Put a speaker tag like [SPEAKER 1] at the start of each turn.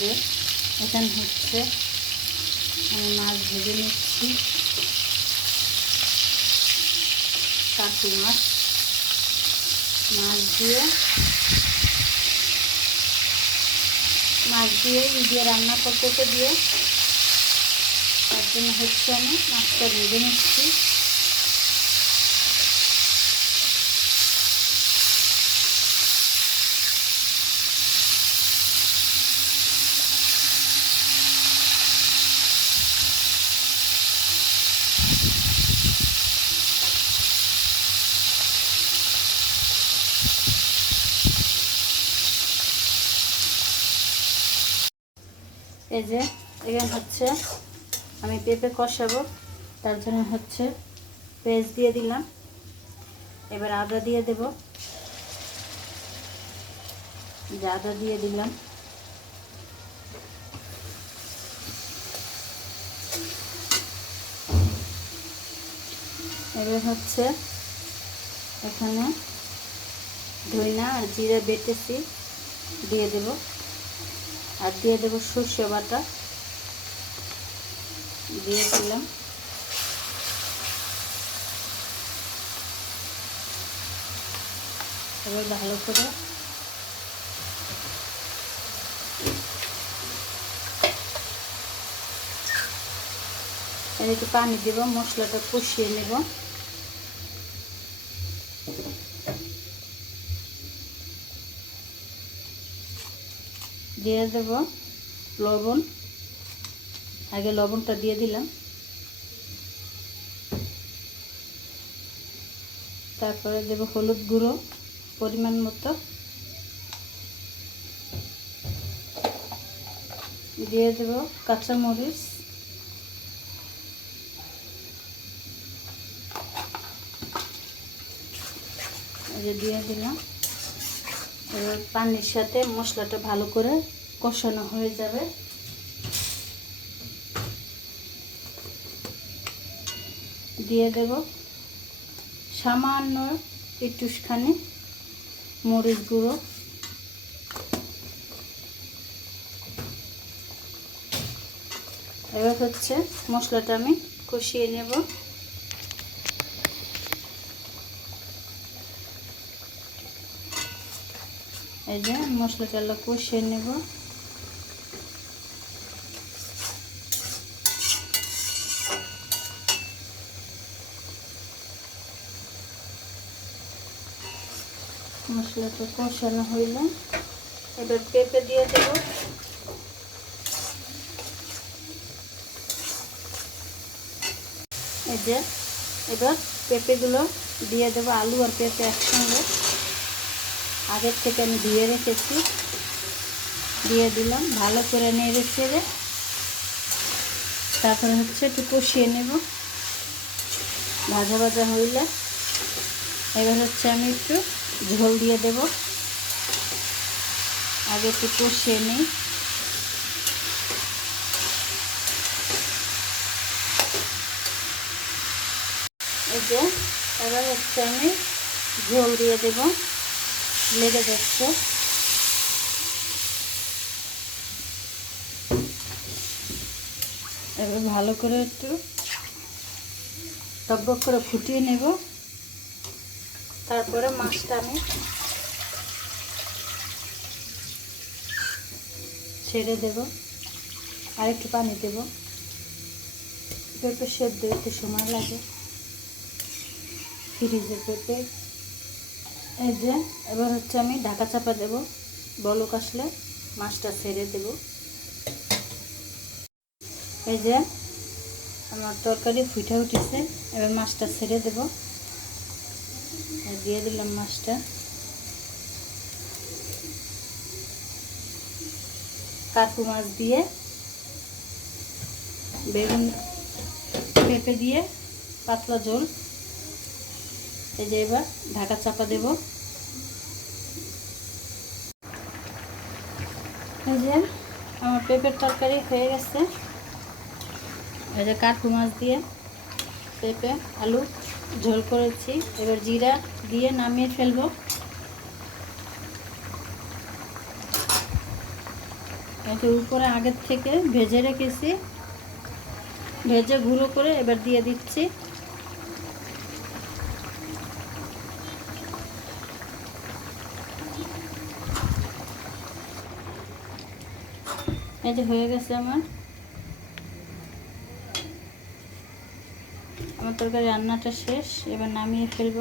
[SPEAKER 1] যে এখানে হচ্ছে আমি মাছ ভেজে নিচ্ছি। কাটি মাছ। মাছ দিয়ে মাছ দিয়ে দিয়ে রান্না করতে দিয়ে, তার জন্য হচ্ছে আমি মাছটা ভেজে নিচ্ছি। এই যে, এখানে হচ্ছে আমি পেঁপে কষাবো, তার জন্য হচ্ছে পেঁয়াজ দিয়ে দিলাম। এবার আদা দিয়ে দেব। যে আদা দিয়ে দিলাম। এবার হচ্ছে এখানে ধইনা আর জিরা বেটেছি দিয়ে দেব। আর দিয়ে দেবো সর্ষে বাটা। দিয়ে দিলাম। এবার ভালো করে একটু পানি দেবো, মশলাটা কষিয়ে নেব। দিয়ে দেব লবণ। আগে লবণটা দিয়ে দিলাম। তারপরে দেব হলুদ গুঁড়ো পরিমাণ মতো। দিয়ে দেব কাঁচামরিচ। দিয়ে দিলাম। এবার পানির সাথে মশলাটা ভালো করে কষানো হয়ে যাবে। দিয়ে দেব সামান্য একটুখানি মরিচ গুঁড়ো। এবার হচ্ছে মশলাটা আমি কষিয়ে নেব। এই যে মশলাটা কষিয়ে নেব। মশলাটা কষানো হইলে। এবার পেঁপে দিয়ে দেব। এই যে, এবার পেঁপেগুলো দিয়ে দেবো আলু আর পেঁপে একসঙ্গে। আগের থেকে আমি ধুয়ে রেখেছি। দিয়ে দিলাম, ভালো করে নেড়ে ছেড়ে তারপরে হচ্ছে একটু কষিয়ে নেব। ভাজা ভাজা হইলে। এবার হচ্ছে আমি একটু ঝোল দিয়ে দেব। আগে একটু কষিয়ে নিই। এই যে, এবার হচ্ছে আমি ঝোল দিয়ে দেব। লেগে যাচ্ছে। এবার ভালো করে একটু টকবক করে ফুটিয়ে নেব। তারপরে মাছটা আমি ছেড়ে দেব। আর একটু পানি দেব। পেঁপে সেদ্ধ, একটু সময় লাগে। ফ্রিজে পেঁপে এই যে, এবার হচ্ছে আমি ঢাকা চাপা দেব। বলক আসলে মাছটা ছেড়ে দেব। এই যে, আমার তরকারি ফুটে উঠেছে, এবার মাছটা ছেড়ে দেব। দিয়ে দিলাম মাছটা। কাকু মাছ দিয়ে বেগুন পেঁপে দিয়ে পাতলা ঝোল। এই যে, এবার ঢাকা চাপা দেব। আমার পেঁপের তরকারি হয়ে গেছে। এই যে কাকু মাছ দিয়ে পেঁপে, আলু, ঝোল করেছি। এবার জিরা দিয়ে নামিয়ে ফেলব। এতে উপরে আগের থেকে ভেজে রেখেছি। ভেজে গুঁড়ো করে এবার দিয়ে দিচ্ছি। এই যে হয়ে গেছে আমার। আমার তরকারি রান্নাটা শেষ এবার নামিয়ে ফেলব।